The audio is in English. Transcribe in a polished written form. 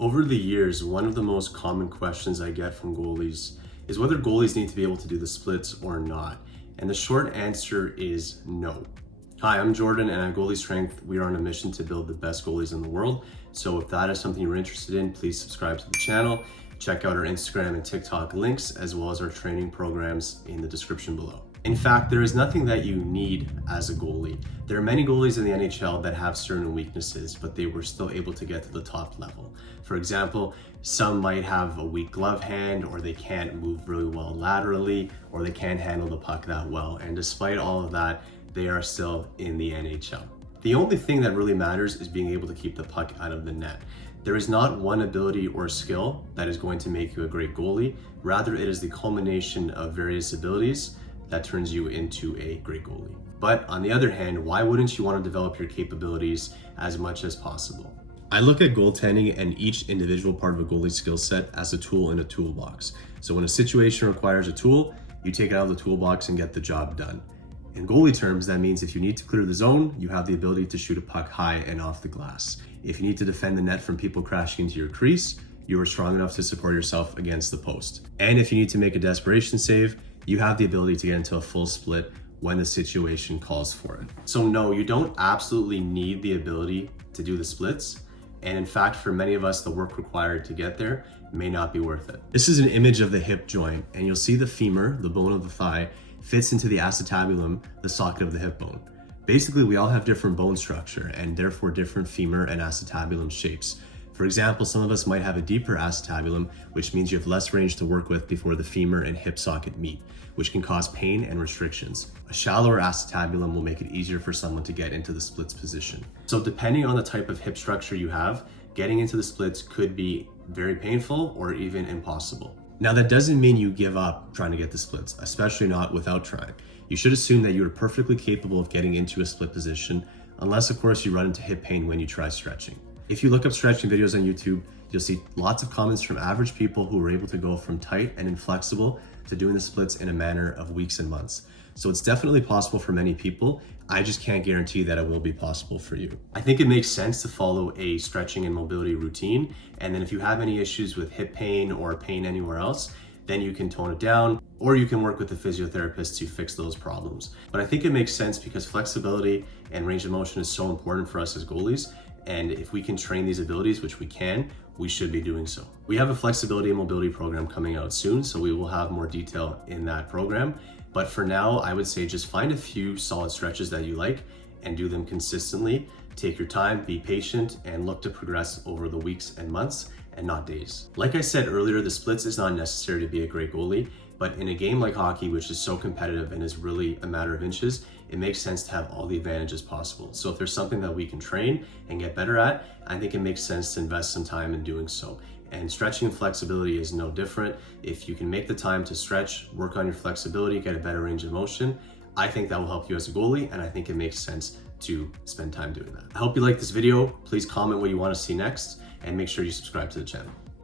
Over the years, one of the most common questions I get from goalies is whether goalies need to be able to do the splits or not. And the short answer is no. Hi, I'm Jordan, and at Goalie Strength, we are on a mission to build the best goalies in the world. So if that is something you're interested in, please subscribe to the channel. Check out our Instagram and TikTok links, as well as our training programs in the description below. In fact, there is nothing that you need as a goalie. There are many goalies in the NHL that have certain weaknesses, but they were still able to get to the top level. For example, some might have a weak glove hand, or they can't move really well laterally, or they can't handle the puck that well. And despite all of that, they are still in the NHL. The only thing that really matters is being able to keep the puck out of the net. There is not one ability or skill that is going to make you a great goalie. Rather, it is the culmination of various abilities that turns you into a great goalie. But on the other hand, why wouldn't you want to develop your capabilities as much as possible? I look at goaltending and each individual part of a goalie skill set as a tool in a toolbox. So when a situation requires a tool, you take it out of the toolbox and get the job done. In goalie terms, that means if you need to clear the zone, you have the ability to shoot a puck high and off the glass. If you need to defend the net from people crashing into your crease, you are strong enough to support yourself against the post. And if you need to make a desperation save, you have the ability to get into a full split when the situation calls for it. So no, you don't absolutely need the ability to do the splits. And in fact, for many of us, the work required to get there may not be worth it. This is an image of the hip joint, and you'll see the femur, the bone of the thigh, fits into the acetabulum, the socket of the hip bone. Basically, we all have different bone structure and therefore different femur and acetabulum shapes. For example, some of us might have a deeper acetabulum, which means you have less range to work with before the femur and hip socket meet, which can cause pain and restrictions. A shallower acetabulum will make it easier for someone to get into the splits position. So depending on the type of hip structure you have, getting into the splits could be very painful or even impossible. Now, that doesn't mean you give up trying to get the splits, especially not without trying. You should assume that you are perfectly capable of getting into a split position, unless of course you run into hip pain when you try stretching. If you look up stretching videos on YouTube, you'll see lots of comments from average people who were able to go from tight and inflexible to doing the splits in a manner of weeks and months. So it's definitely possible for many people. I just can't guarantee that it will be possible for you. I think it makes sense to follow a stretching and mobility routine. And then if you have any issues with hip pain or pain anywhere else, then you can tone it down, or you can work with a physiotherapist to fix those problems. But I think it makes sense because flexibility and range of motion is so important for us as goalies. And if we can train these abilities, which we can, we should be doing so. We have a flexibility and mobility program coming out soon, so we will have more detail in that program. But for now, I would say just find a few solid stretches that you like and do them consistently. Take your time, be patient, and look to progress over the weeks and months and not days. Like I said earlier, the splits is not necessary to be a great goalie, but in a game like hockey, which is so competitive and is really a matter of inches, it makes sense to have all the advantages possible. So if there's something that we can train and get better at, I think it makes sense to invest some time in doing so. And stretching and flexibility is no different. If you can make the time to stretch, work on your flexibility, get a better range of motion, I think that will help you as a goalie, and I think it makes sense to spend time doing that. I hope you liked this video. Please comment what you want to see next, and make sure you subscribe to the channel.